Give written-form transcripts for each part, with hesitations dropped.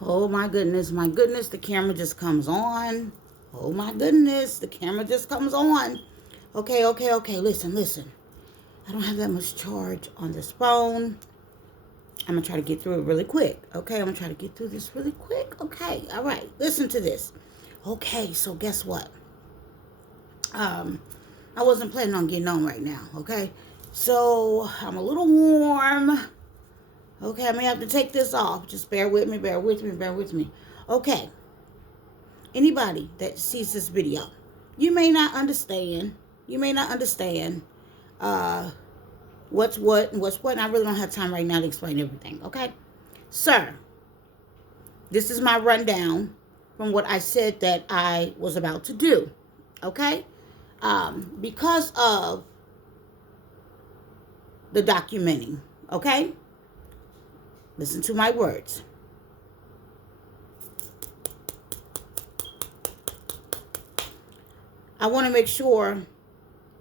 Oh my goodness, the camera just comes on. Oh my goodness, the camera just comes on. Okay, listen. I don't have that much charge on this phone. I'm gonna try to get through it really quick. Okay, I'm gonna try to get through this really quick. Okay, all right, listen to this. Okay, so guess what? Um, I wasn't planning on getting on right now, okay? So I'm a little warm. Okay, I may have to take this off. Just bear with me. Okay, anybody that sees this video, you may not understand. You may not understand uh, what's what and what's what. And I really don't have time right now to explain everything. Okay, sir, this is my rundown from what I said that I was about to do. Okay, because of the documenting. Okay, listen to my words. I want to make sure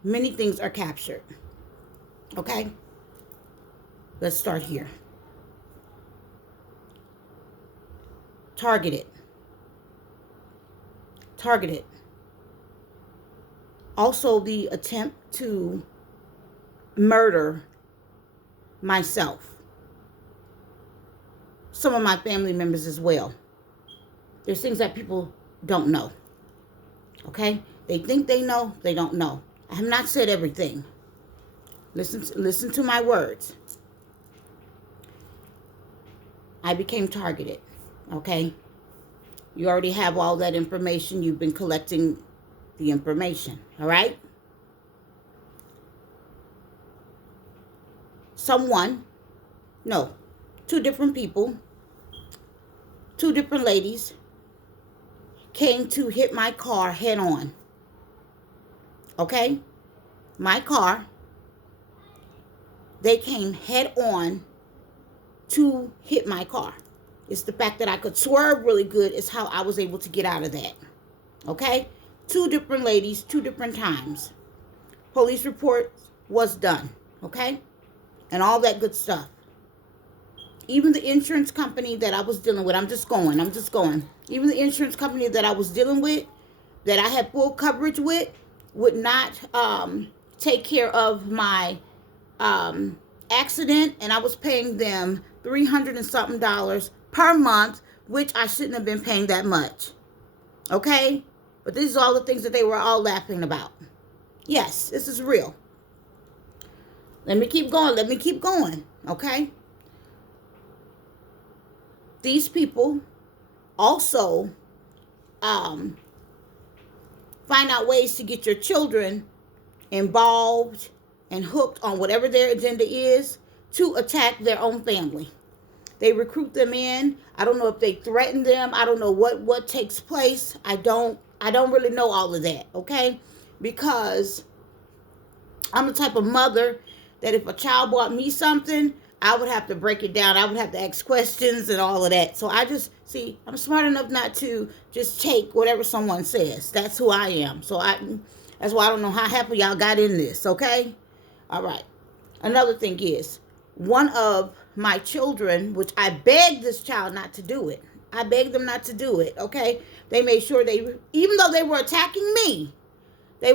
many things are captured. Okay? Let's start here. Targeted. Also, the attempt to murder myself. Some of my family members as well. There's things that people don't know. Okay? They think they know, they don't know. I have not said everything. Listen to my words. I became targeted. Okay? You already have all that information. You've been collecting the information. All right? Two different people, two different ladies came to hit my car head on. Okay? My car, they came head on to hit my car. It's the fact that I could swerve really good is how I was able to get out of that. Okay? Two different ladies, two different times. Police report was done. Okay? And all that good stuff. Even the insurance company that I was dealing with, I'm just going. Even the insurance company that I was dealing with, that I had full coverage with, would not take care of my accident, and I was paying them $300 and something per month, which I shouldn't have been paying that much. Okay? But these are all the things that they were all laughing about. Yes, this is real. Let me keep going. Okay? These people also find out ways to get your children involved and hooked on whatever their agenda is to attack their own family. They recruit them in. I don't know if they threaten them. I don't know what takes place. I don't really know all of that, okay? Because I'm the type of mother that if a child bought me something, I would have to break it down. I would have to ask questions and all of that. So I'm smart enough not to just take whatever someone says. That's who I am. That's why I don't know how happy y'all got in this, okay? All right. Another thing is, one of my children, which I begged this child not to do it. I begged them not to do it, okay? They made sure even though they were attacking me, they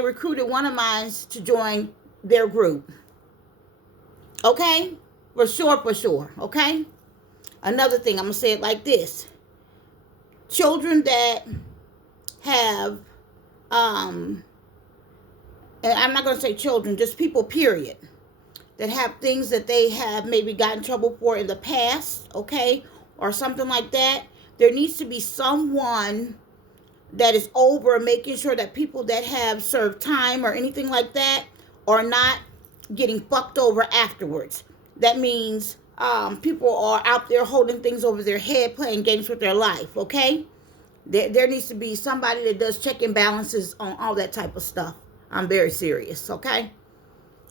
recruited one of mine to join their group. Okay? For sure. Okay? Another thing, I'm going to say it like this. Children that have, and I'm not going to say children, just people, period, that have things that they have maybe gotten in trouble for in the past, okay? Or something like that. There needs to be someone that is over making sure that people that have served time or anything like that are not getting fucked over afterwards. That means people are out there holding things over their head, playing games with their life, okay? There needs to be somebody that does check and balances on all that type of stuff. I'm very serious, okay?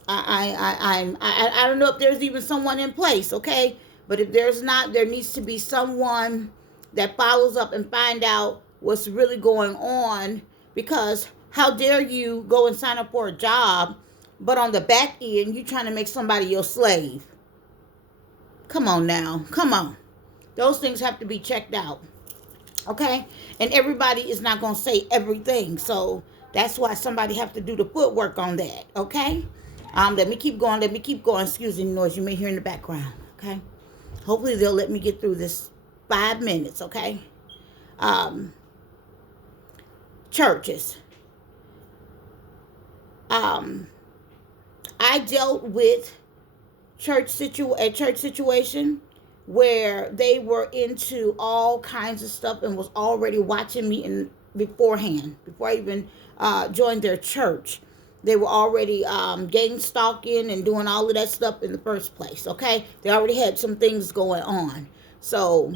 I don't know if there's even someone in place, okay? But if there's not, there needs to be someone that follows up and find out what's really going on, because how dare you go and sign up for a job, but on the back end, you trying to make somebody your slave. Come on now. Come on. Those things have to be checked out. Okay? And everybody is not going to say everything. So that's why somebody have to do the footwork on that. Okay? Let me keep going. Let me keep going. Excuse the noise you may hear in the background. Okay? Hopefully they'll let me get through this 5 minutes. Okay? Churches. I dealt with a church situation where they were into all kinds of stuff and was already watching me beforehand, before I even joined their church. They were already gang stalking and doing all of that stuff in the first place. Okay, they already had some things going on. So,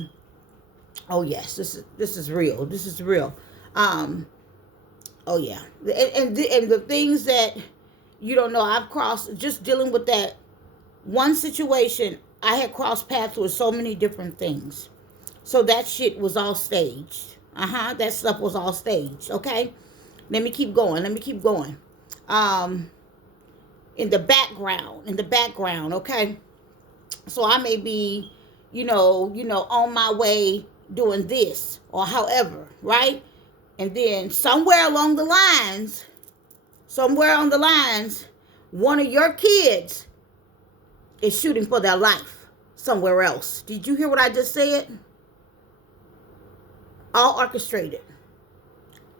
oh yes, this is real. This is real. Oh yeah, and the things that you don't know, I've crossed just dealing with that one situation. I had crossed paths with so many different things. So that shit was all staged. That stuff was all staged. Okay, let me keep going. Let me keep going. In the background. Okay, so I may be, on my way doing this or however, right? And then somewhere on the lines, one of your kids is shooting for their life somewhere else. Did you hear what I just said? All orchestrated.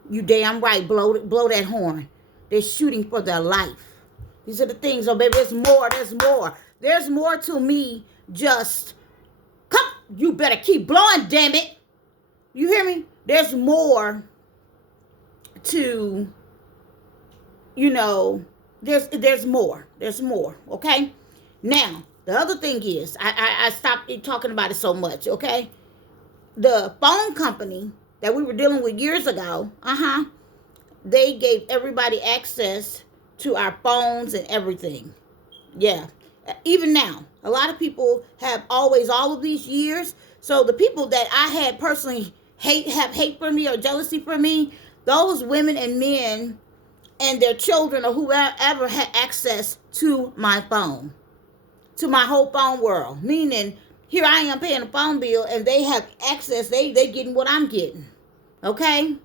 You damn right. Blow that horn. They're shooting for their life. These are the things. Oh, baby, there's more. There's more to me. Just come. You better keep blowing, damn it. You hear me? There's more to, there's more. Okay? Now, the other thing is, I stopped talking about it so much, okay? The phone company that we were dealing with years ago, they gave everybody access to our phones and everything. Yeah. Even now, a lot of people have always, all of these years. So the people that I had personally have hate for me or jealousy for me, those women and men and their children or whoever had access to my phone, to my whole phone world. Meaning, here I am paying a phone bill and they have access. They getting what I'm getting. Okay?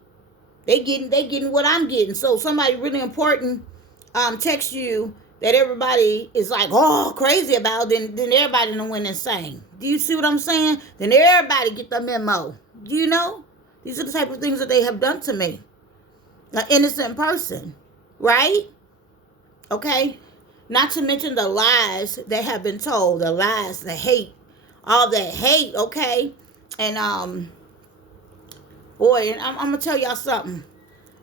They getting what I'm getting. So somebody really important texts you that everybody is like, oh, crazy about, then everybody done went insane. Do you see what I'm saying? Then everybody get the memo. Do you know? These are the type of things that they have done to me. An innocent person. Right? Okay? Not to mention the lies that have been told. The lies, the hate. All that hate, okay? And, boy, and I'm going to tell y'all something.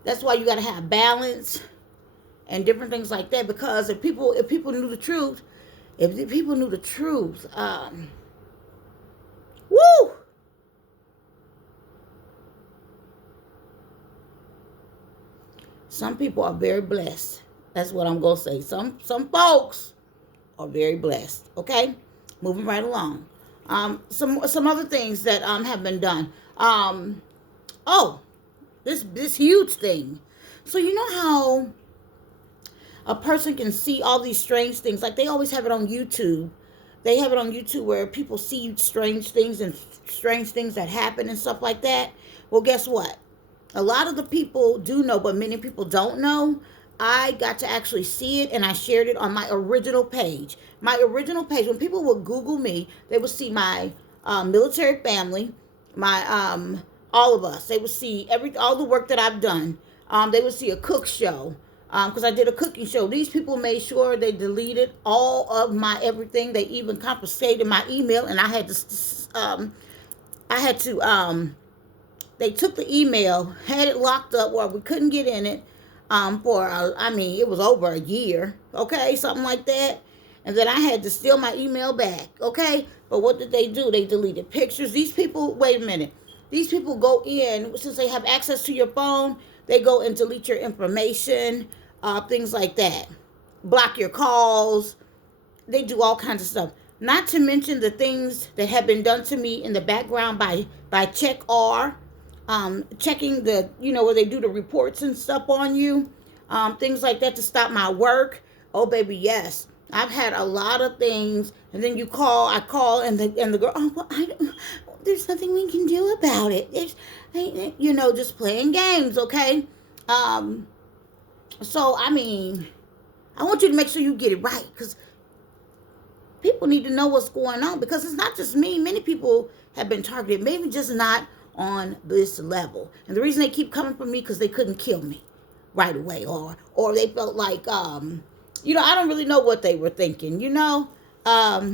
That's why you got to have balance and different things like that. Because if people knew the truth, woo! Some people are very blessed. That's what I'm going to say. Some folks are very blessed. Okay? Moving right along. Some other things that have been done. This huge thing. So you know how a person can see all these strange things? Like they always have it on YouTube. They have it on YouTube where people see strange things and strange things that happen and stuff like that. Well, guess what? A lot of the people do know, but many people don't know. I got to actually see it, and I shared it on my original page. My original page, when people would Google me, they would see my military family, my all of us. They would see all the work that I've done. They would see a cook show, because I did a cooking show. These people made sure they deleted all of my everything. They even confiscated my email, and I had to they took the email, had it locked up where we couldn't get in it it was over a year, okay, something like that. And then I had to steal my email back, okay? But what did they do? They deleted pictures. These people, wait a minute. These people go in, since they have access to your phone, they go and delete your information, things like that. Block your calls. They do all kinds of stuff. Not to mention the things that have been done to me in the background by CheckR. Checking the, where they do the reports and stuff on you, things like that to stop my work. Oh, baby, yes. I've had a lot of things. And then I call, and the girl, oh, well, there's nothing we can do about it. Just playing games, okay? So, I mean, I want you to make sure you get it right, because people need to know what's going on, because it's not just me. Many people have been targeted, maybe just not on this level. And the reason they keep coming for me, because they couldn't kill me right away, or they felt like, I don't really know what they were thinking, wow.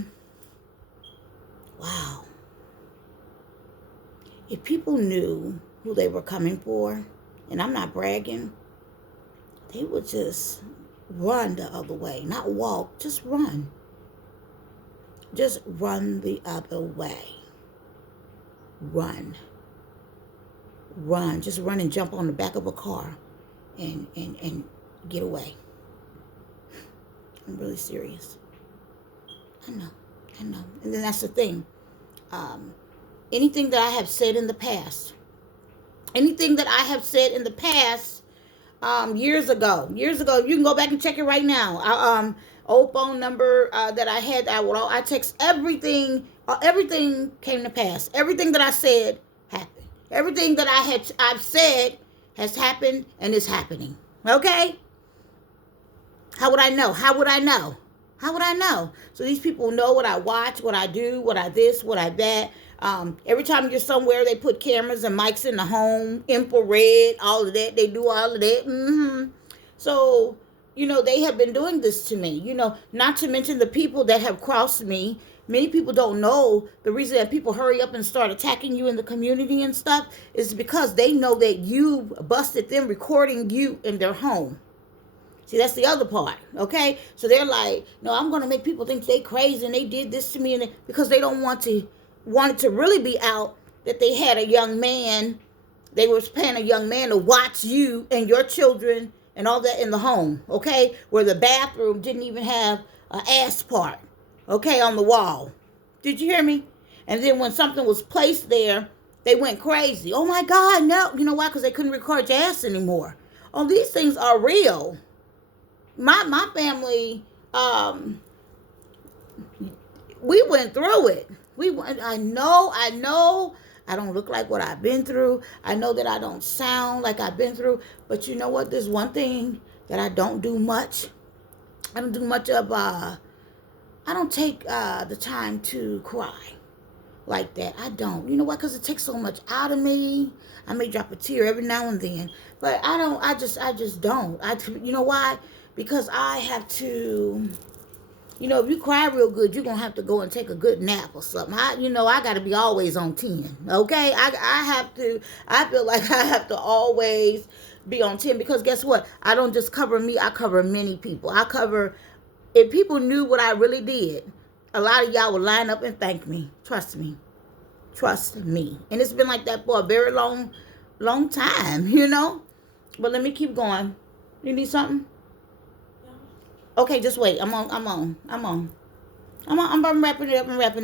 If people knew who they were coming for, and I'm not bragging, they would just run the other way. Not walk, just run. Just run the other way. Run. Just run and jump on the back of a car and get away. I'm really serious. I know. And then that's the thing. Anything that I have said in the past, years ago, you can go back and check it right now. Old phone number that I had, I text everything. Everything came to pass. Everything that I said happened. Everything that I've said has happened and is happening. Okay? How would I know? So these people know what I watch, what I do, what I this, what I that. Every time you're somewhere, they put cameras and mics in the home, infrared, all of that. They do all of that. So, they have been doing this to me. Not to mention the people that have crossed me. Many people don't know the reason that people hurry up and start attacking you in the community and stuff is because they know that you busted them recording you in their home. See, that's the other part, okay? So they're like, no, I'm going to make people think they crazy and they did this to me, and because they don't want it to really be out that they had a young man, they was paying a young man to watch you and your children and all that in the home, okay? Where the bathroom didn't even have an ass part, okay, on the wall. Did you hear me? And then when something was placed there, they went crazy. Oh my God, no. You know why? Because they couldn't record your ass anymore. Oh, these things are real. My family, we went through it. I know. I don't look like what I've been through. I know that I don't sound like I've been through. But you know what? There's one thing that I don't do much. I don't do much of, I don't take the time to cry like that. I don't. You know what? Because it takes so much out of me. I may drop a tear every now and then. But I don't. I just don't. You know why? Because I have to, if you cry real good, you're going to have to go and take a good nap or something. I got to be always on 10, okay? I feel like I have to always be on 10 because guess what? I don't just cover me, I cover many people. If people knew what I really did, a lot of y'all would line up and thank me. Trust me. And it's been like that for a very long time, But let me keep going. You need something? Okay, just wait. I'm wrapping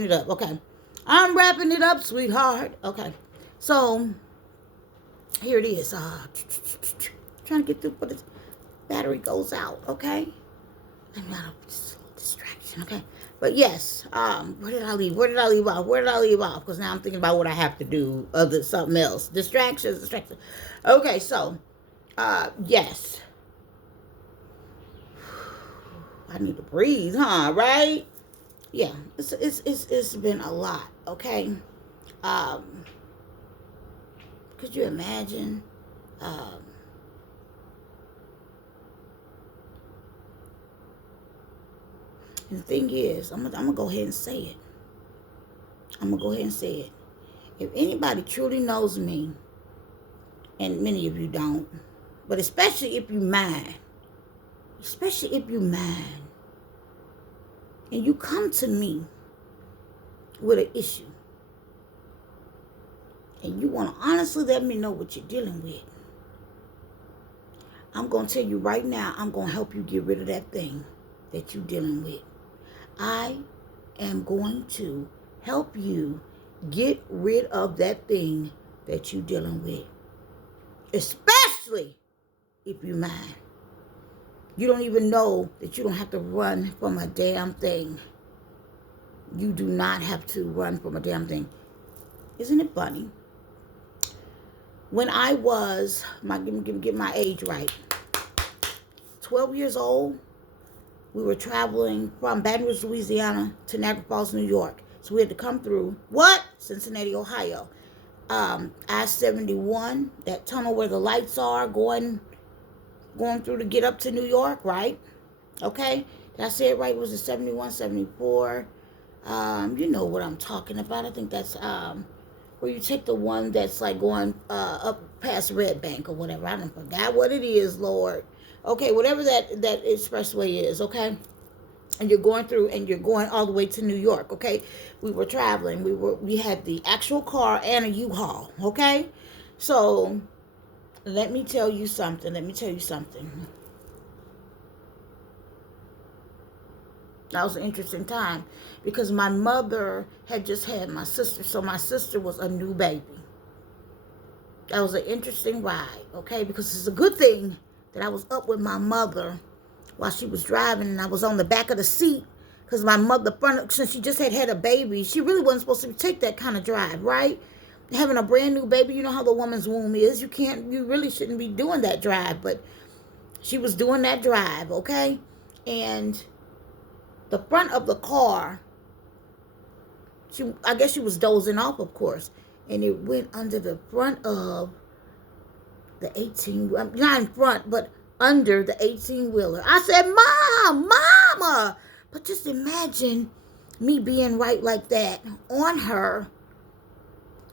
it up. Okay. I'm wrapping it up, sweetheart. Okay. So, here it is. Trying to get through before the battery goes out, okay? I'm not a distraction, okay? But yes, where did I leave off? Because now I'm thinking about what I have to do, something else. Distractions. Okay, so, yes. I need to breathe, huh? Right? Yeah, it's been a lot. Okay. Could you imagine? And the thing is, I'm gonna go ahead and say it. If anybody truly knows me, and many of you don't, but especially if you mind. And you come to me with an issue. And you want to honestly let me know what you're dealing with. I'm going to tell you right now, I'm going to help you get rid of that thing that you're dealing with. I am going to help you get rid of that thing that you're dealing with. Especially if you mind. You don't even know that you don't have to run from a damn thing. You do not have to run from a damn thing. Isn't it funny? When I was, get my age right, 12 years old, we were traveling from Baton Rouge, Louisiana to Niagara Falls, New York. So we had to come through, what? Cincinnati, Ohio. I-71, that tunnel where the lights are going through to get up to New York, right? Okay? Did I say it right? Was it 71, 74? You know what I'm talking about. I think that's where you take the one that's like going up past Red Bank or whatever. I don't forgot what it is, Lord. Okay, whatever that expressway is, okay? And you're going through and you're going all the way to New York, okay? We were traveling. We had the actual car and a U-Haul, okay? So let me tell you something. That was an interesting time because my mother had just had my sister, so my sister was a new baby. That was an interesting ride, okay? Because it's a good thing that I was up with my mother while she was driving and I was on the back of the seat because my mother, since she just had a baby, she really wasn't supposed to take that kind of drive, right? Having a brand new baby, you know how the woman's womb is. You really shouldn't be doing that drive, but she was doing that drive, okay? And the front of the car, I guess she was dozing off, of course, and it went under the front of the 18, not in front, but under the 18-wheeler. I said, Mama! But just imagine me being right like that on her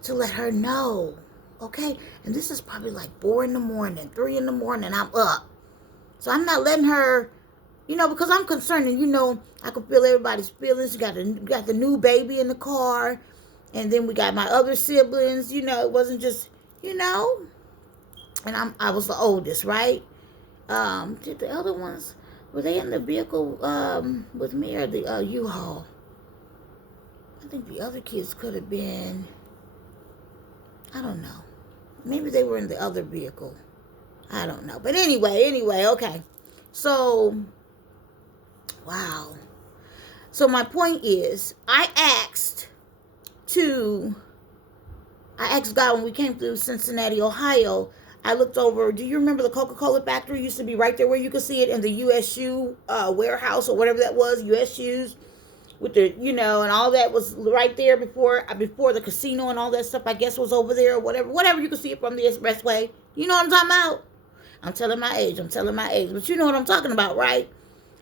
to let her know, okay? And this is probably like 4 in the morning, 3 in the morning, I'm up. So I'm not letting her, because I'm concerned, and I can feel everybody's feelings. You got the new baby in the car, and then we got my other siblings. It wasn't just, and I was the oldest, right? Did the other ones, were they in the vehicle with me or the U-Haul? I think the other kids could have been, I don't know. Maybe they were in the other vehicle. I don't know. But anyway, okay. So, wow. So my point is, I asked God when we came through Cincinnati, Ohio. I looked over. Do you remember the Coca-Cola factory used to be right there where you could see it in the USU warehouse or whatever that was, USU's with the, and all that was right there before the casino and all that stuff, I guess, was over there or whatever you could see it from the expressway. You know what I'm talking about? I'm telling my age, but you know what I'm talking about, right?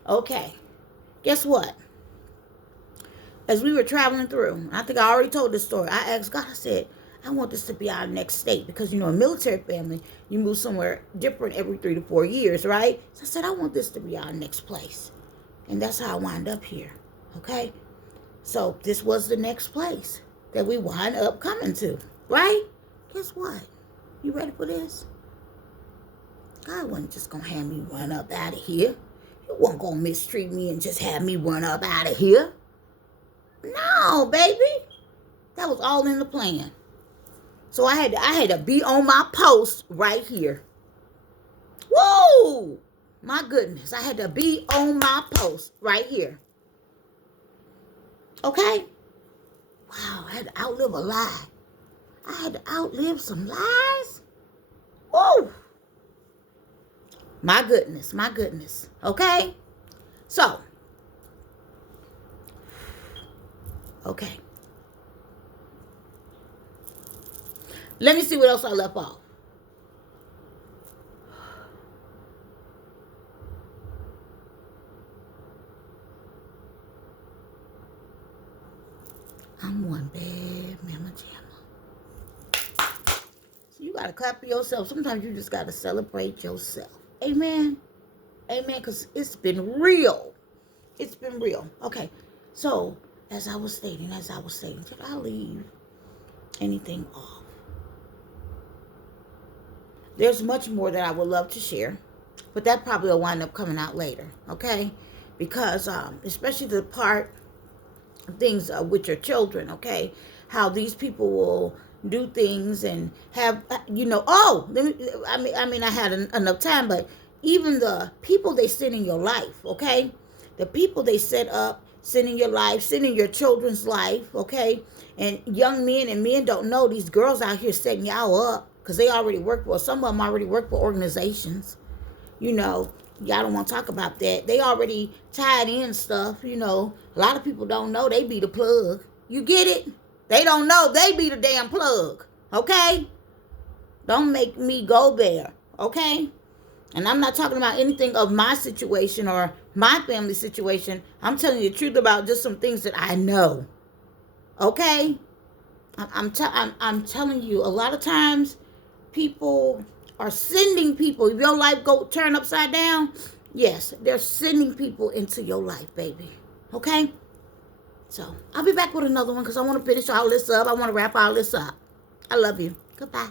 Okay. Guess what? As we were traveling through, I think I already told this story. I asked God, I said, I want this to be our next state because, a military family, you move somewhere different every 3 to 4 years, right? So I said, I want this to be our next place. And that's how I wind up here, okay? So this was the next place that we wind up coming to, right? Guess what? You ready for this? God wasn't just going to have me run up out of here. You weren't going to mistreat me and just have me run up out of here. No, baby. That was all in the plan. So I had to be on my post right here. Whoa! My goodness. I had to be on my post right here. Okay? Wow, I had to outlive a lie. I had to outlive some lies. Whoa! My goodness. Okay? So. Okay. Let me see what else I left off. I'm one bad mama jamma. So you got to clap for yourself. Sometimes you just got to celebrate yourself. Amen. Because it's been real. Okay. So, as I was stating, did I leave anything off? There's much more that I would love to share, but that probably will wind up coming out later, okay? Because, especially the part of things with your children, okay? How these people will do things and have, I had enough time, but even the people they send in your life, okay? The people they set up sin in your life, sin in your children's life, okay? And young men and men don't know these girls out here setting y'all up because they already work for, some of them already work for organizations. You know, y'all don't want to talk about that. They already tied in stuff, you know. A lot of people don't know they be the plug. You get it? They don't know they be the damn plug, okay? Don't make me go there, okay? And I'm not talking about anything of my situation or my family situation. I'm telling you the truth about just some things that I know. Okay? I'm telling you, a lot of times people are sending people. If your life go turn upside down, yes, they're sending people into your life, baby. Okay? So I'll be back with another one because I want to finish all this up. I want to wrap all this up. I love you. Goodbye.